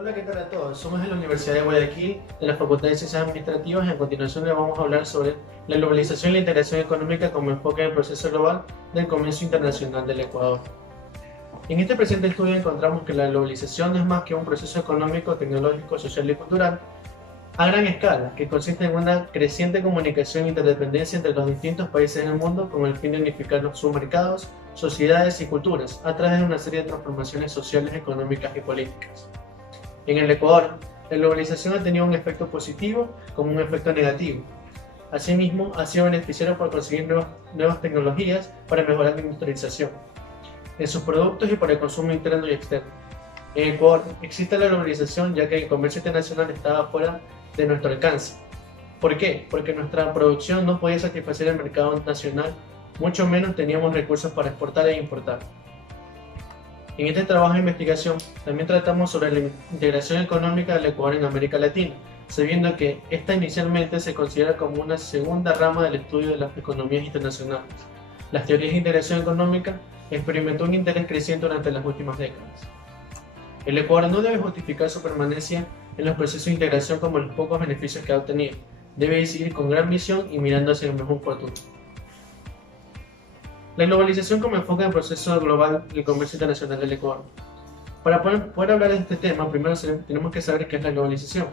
Hola, ¿qué tal a todos? Somos de la Universidad de Guayaquil, de la Facultad de Ciencias Administrativas, y a continuación les vamos a hablar sobre la globalización y la integración económica como enfoque en el proceso global del comercio internacional del Ecuador. En este presente estudio encontramos que la globalización no es más que un proceso económico, tecnológico, social y cultural a gran escala, que consiste en una creciente comunicación e interdependencia entre los distintos países del mundo con el fin de unificar sus mercados, sociedades y culturas a través de una serie de transformaciones sociales, económicas y políticas. En el Ecuador, la globalización ha tenido un efecto positivo como un efecto negativo. Asimismo, ha sido beneficiario por conseguir nuevas tecnologías para mejorar la industrialización en sus productos y para el consumo interno y externo. En Ecuador existe la globalización ya que el comercio internacional estaba fuera de nuestro alcance. ¿Por qué? Porque nuestra producción no podía satisfacer el mercado nacional, mucho menos teníamos recursos para exportar e importar. En este trabajo de investigación también tratamos sobre la integración económica del Ecuador en América Latina, sabiendo que esta inicialmente se considera como una segunda rama del estudio de las economías internacionales. Las teorías de integración económica experimentó un interés creciente durante las últimas décadas. El Ecuador no debe justificar su permanencia en los procesos de integración como los pocos beneficios que ha obtenido. Debe seguir con gran visión y mirando hacia el mejor futuro. La globalización como enfoque en el proceso global del comercio internacional del Ecuador. Para poder hablar de este tema, primero tenemos que saber qué es la globalización.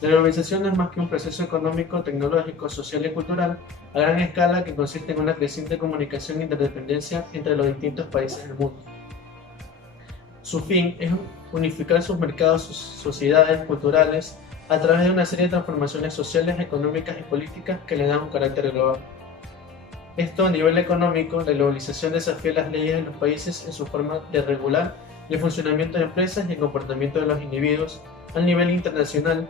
La globalización no es más que un proceso económico, tecnológico, social y cultural a gran escala que consiste en una creciente comunicación e interdependencia entre los distintos países del mundo. Su fin es unificar sus mercados, sus sociedades culturales a través de una serie de transformaciones sociales, económicas y políticas que le dan un carácter global. Esto a nivel económico, la globalización desafía las leyes de los países en su forma de regular el funcionamiento de empresas y el comportamiento de los individuos al nivel internacional,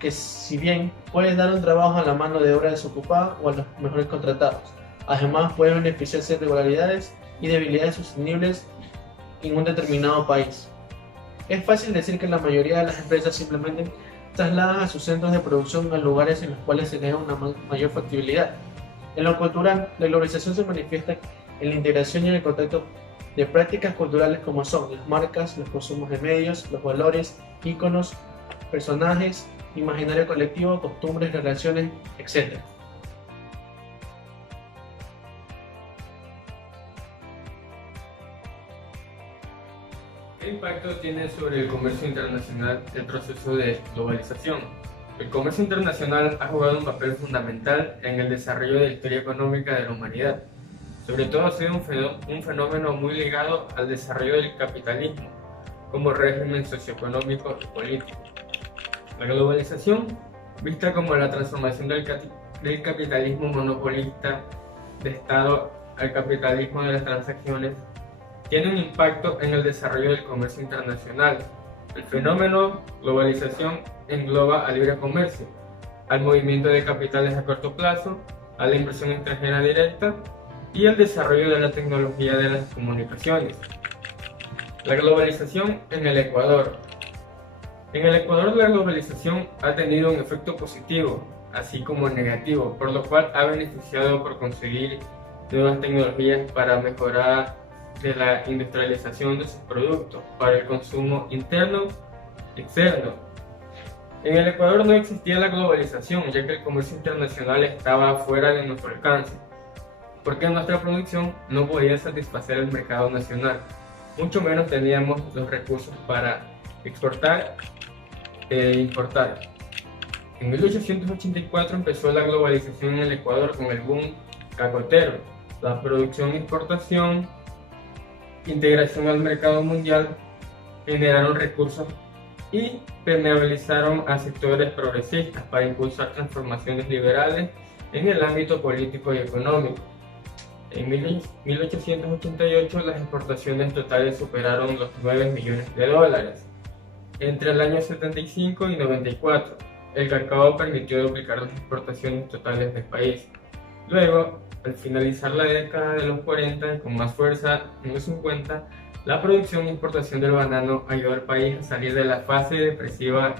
que si bien puede dar un trabajo a la mano de obra desocupada o a los mejores contratados, además puede beneficiarse de irregularidades y debilidades sostenibles en un determinado país. Es fácil decir que la mayoría de las empresas simplemente trasladan a sus centros de producción a lugares en los cuales se le da una mayor factibilidad. En lo cultural, la globalización se manifiesta en la integración y en el contacto de prácticas culturales como son las marcas, los consumos de medios, los valores, íconos, personajes, imaginario colectivo, costumbres, relaciones, etc. ¿Qué impacto tiene sobre el comercio internacional el proceso de globalización? El comercio internacional ha jugado un papel fundamental en el desarrollo de la historia económica de la humanidad. Sobre todo ha sido un fenómeno muy ligado al desarrollo del capitalismo como régimen socioeconómico y político. La globalización, vista como la transformación del capitalismo monopolista de Estado al capitalismo de las transacciones, tiene un impacto en el desarrollo del comercio internacional. El fenómeno globalización engloba al libre comercio, al movimiento de capitales a corto plazo, a la inversión extranjera directa y al desarrollo de la tecnología de las comunicaciones. La globalización en el Ecuador. En el Ecuador la globalización ha tenido un efecto positivo, así como negativo, por lo cual ha beneficiado por conseguir nuevas tecnologías para mejorar de la industrialización de sus productos para el consumo interno y externo. En el Ecuador no existía la globalización, ya que el comercio internacional estaba fuera de nuestro alcance, porque nuestra producción no podía satisfacer el mercado nacional, mucho menos teníamos los recursos para exportar e importar. En 1884 empezó la globalización en el Ecuador con el boom cacotero, la producción e exportación, integración al mercado mundial, generaron recursos y permeabilizaron a sectores progresistas para impulsar transformaciones liberales en el ámbito político y económico. En 1888 las exportaciones totales superaron los 9 millones de dólares. Entre el año 75 y 94, el cacao permitió duplicar las exportaciones totales del país. Luego, al finalizar la década de los 40 y con más fuerza en los 50, la producción e importación del banano ayudó al país a salir de la fase depresiva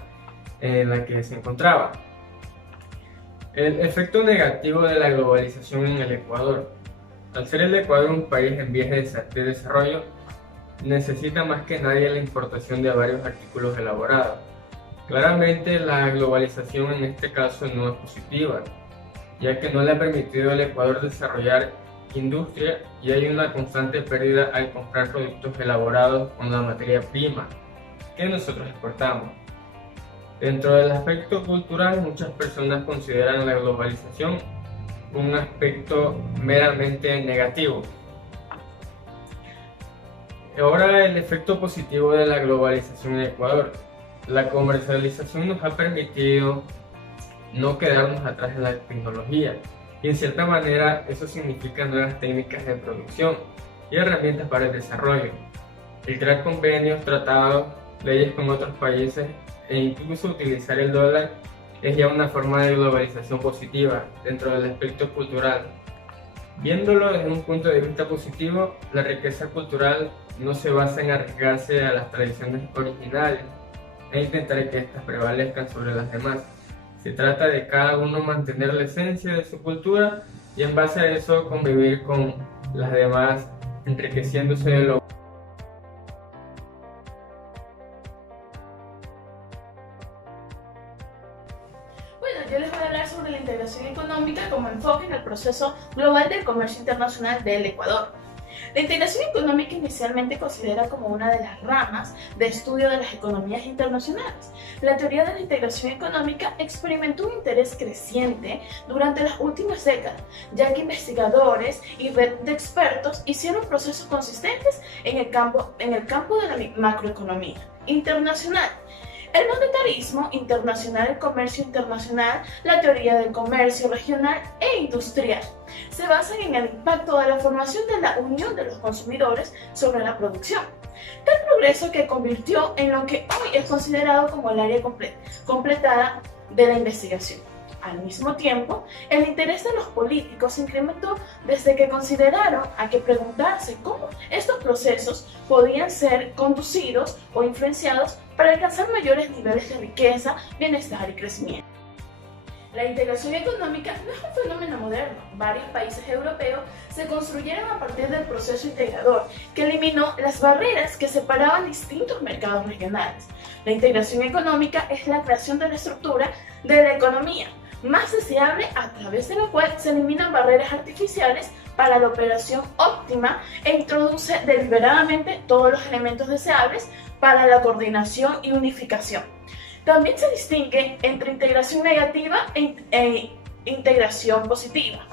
en la que se encontraba. El efecto negativo de la globalización en el Ecuador. Al ser el Ecuador un país en vías de desarrollo, necesita más que nadie la importación de varios artículos elaborados. Claramente la globalización en este caso no es positiva, ya que no le ha permitido al Ecuador desarrollar industria y hay una constante pérdida al comprar productos elaborados con la materia prima que nosotros exportamos. Dentro del aspecto cultural, muchas personas consideran la globalización un aspecto meramente negativo. Ahora, el efecto positivo de la globalización en Ecuador. La comercialización nos ha permitido no quedarnos atrás en la tecnología, y en cierta manera eso significa nuevas técnicas de producción y herramientas para el desarrollo. El crear convenios, tratados, leyes con otros países e incluso utilizar el dólar es ya una forma de globalización positiva dentro del aspecto cultural. Viéndolo desde un punto de vista positivo, la riqueza cultural no se basa en arriesgarse a las tradiciones originales e intentar que éstas prevalezcan sobre las demás. Se trata de cada uno mantener la esencia de su cultura y en base a eso convivir con las demás, enriqueciéndose de lo. Bueno, yo les voy a hablar sobre la integración económica como enfoque en el proceso global del comercio internacional del Ecuador. La integración económica inicialmente considera como una de las ramas de estudio de las economías internacionales. La teoría de la integración económica experimentó un interés creciente durante las últimas décadas, ya que investigadores y red de expertos hicieron procesos consistentes en el campo de la macroeconomía internacional. El monetarismo internacional, el comercio internacional, la teoría del comercio regional e industrial se basan en el impacto de la formación de la unión de los consumidores sobre la producción. Tal progreso que convirtió en lo que hoy es considerado como el área completada de la investigación. Al mismo tiempo, el interés de los políticos se incrementó desde que consideraron a que preguntarse cómo estos procesos podían ser conducidos o influenciados para alcanzar mayores niveles de riqueza, bienestar y crecimiento. La integración económica no es un fenómeno moderno. Varios países europeos se construyeron a partir del proceso integrador que eliminó las barreras que separaban distintos mercados regionales. La integración económica es la creación de la estructura de la economía más deseable a través de la cual se eliminan barreras artificiales para la operación óptima e introduce deliberadamente todos los elementos deseables para la coordinación y unificación. También se distingue entre integración negativa e integración positiva.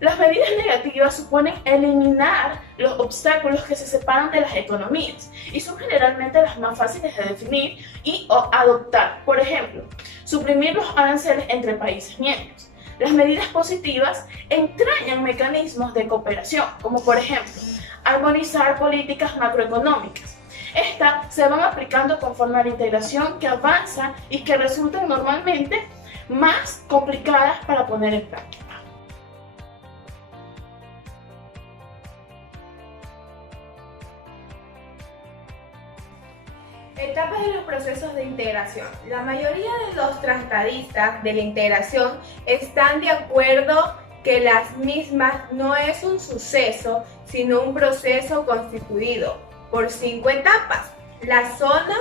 Las medidas negativas suponen eliminar los obstáculos que se separan de las economías y son generalmente las más fáciles de definir y adoptar. Por ejemplo, suprimir los aranceles entre países miembros. Las medidas positivas entrañan mecanismos de cooperación, como por ejemplo, armonizar políticas macroeconómicas. Estas se van aplicando conforme a la integración que avanza y que resultan normalmente más complicadas para poner en práctica. Etapas de los procesos de integración. La mayoría de los tratadistas de la integración están de acuerdo que las mismas no es un suceso, sino un proceso constituido por 5 etapas: la zona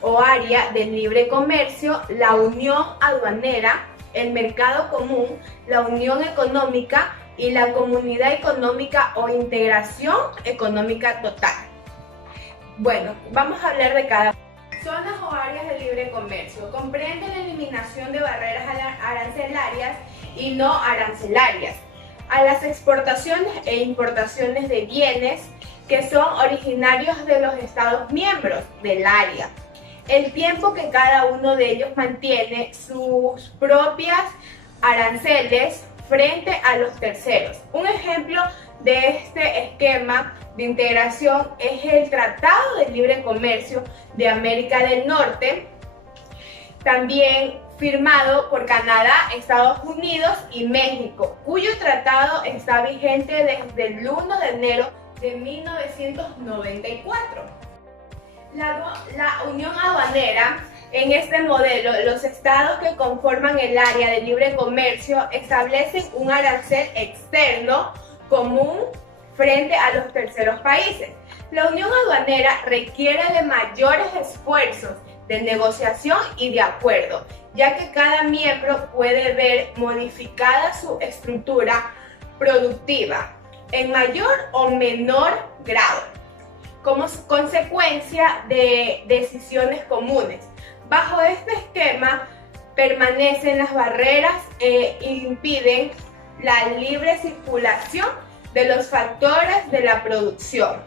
o área del libre comercio, la unión aduanera, el mercado común, la unión económica y la comunidad económica o integración económica total. Bueno, vamos a hablar de cada una. Zonas o áreas de libre comercio. Comprende la eliminación de barreras arancelarias y no arancelarias a las exportaciones e importaciones de bienes que son originarios de los Estados miembros del área. El tiempo que cada uno de ellos mantiene sus propias aranceles frente a los terceros. Un ejemplo de este esquema de integración es el Tratado de Libre Comercio de América del Norte, también firmado por Canadá, Estados Unidos y México, cuyo tratado está vigente desde el 1 de enero de 1994. La unión aduanera. En este modelo, los estados que conforman el área de libre comercio establecen un arancel externo común frente a los terceros países. La unión aduanera requiere de mayores esfuerzos de negociación y de acuerdo, ya que cada miembro puede ver modificada su estructura productiva en mayor o menor grado, como consecuencia de decisiones comunes. Bajo este esquema permanecen las barreras e impiden la libre circulación de los factores de la producción.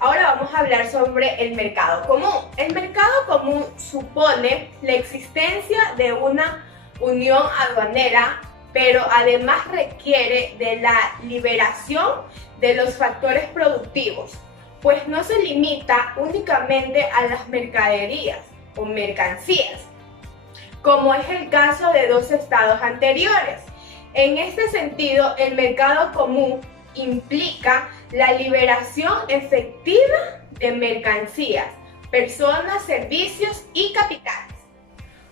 Ahora vamos a hablar sobre el mercado común. El mercado común supone la existencia de una unión aduanera, pero además requiere de la liberación de los factores productivos, pues no se limita únicamente a las mercaderías o mercancías, como es el caso de dos estados anteriores. En este sentido, el mercado común implica la liberación efectiva de mercancías, personas, servicios y capitales,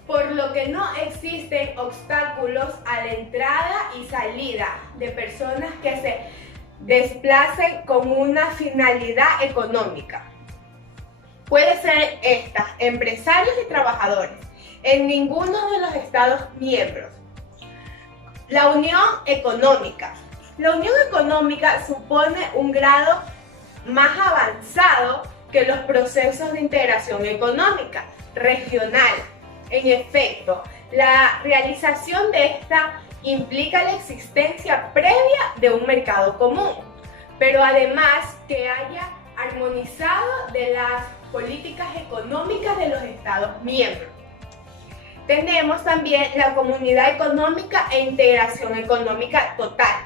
por lo que no existen obstáculos a la entrada y salida de personas que se desplacen con una finalidad económica. Puede ser esta, empresarios y trabajadores, en ninguno de los estados miembros. La unión económica. La unión económica supone un grado más avanzado que los procesos de integración económica regional. En efecto, la realización de esta implica la existencia previa de un mercado común, pero además que haya armonizado de las políticas económicas de los estados miembros. Tenemos también la comunidad económica e integración económica total,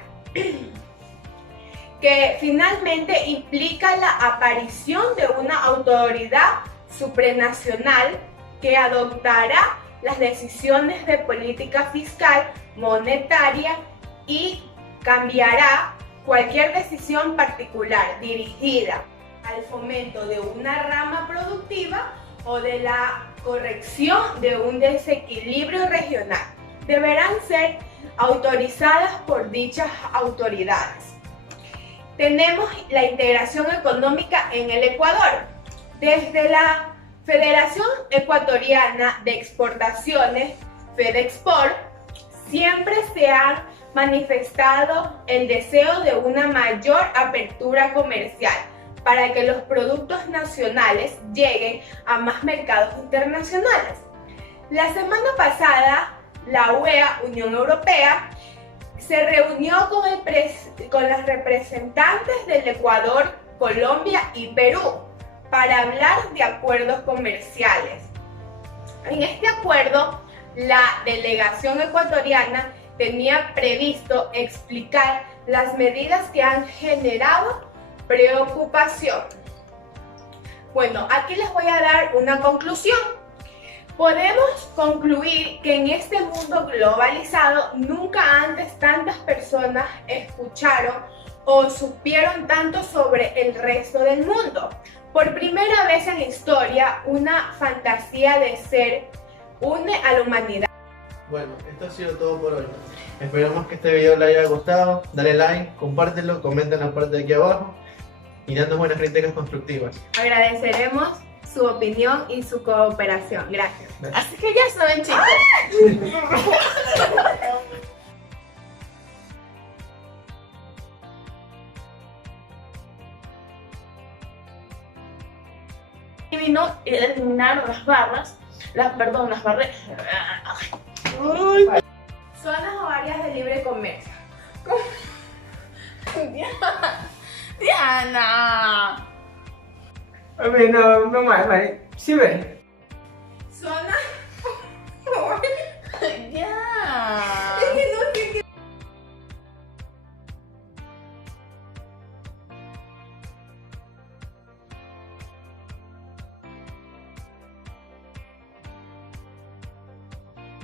que finalmente implica la aparición de una autoridad supranacional que adoptará las decisiones de política fiscal, monetaria y cambiará cualquier decisión particular dirigida al fomento de una rama productiva o de la corrección de un desequilibrio regional. Deberán ser autorizadas por dichas autoridades. Tenemos la integración económica en el Ecuador. Desde la Federación Ecuatoriana de Exportaciones, FEDEXPORT, siempre se ha manifestado el deseo de una mayor apertura comercial para que los productos nacionales lleguen a más mercados internacionales. La semana pasada, la UEA, Unión Europea, se reunió con las representantes del Ecuador, Colombia y Perú para hablar de acuerdos comerciales. En este acuerdo, la delegación ecuatoriana tenía previsto explicar las medidas que han generado preocupación. Bueno, aquí les voy a dar una conclusión. Podemos concluir que en este mundo globalizado nunca antes tantas personas escucharon o supieron tanto sobre el resto del mundo. Por primera vez en la historia, una fantasía de ser une a la humanidad. Bueno, esto ha sido todo por hoy. Esperamos que este video les haya gustado. Dale like, compártelo, comenta en la parte de aquí abajo y dando buenas críticas constructivas. Agradeceremos su opinión y su cooperación. Gracias. Así que ya saben, chicos. Y vino y eliminaron las barras, las barreras. Zonas o áreas de libre comercio. Diana. A ver, no, sí ve.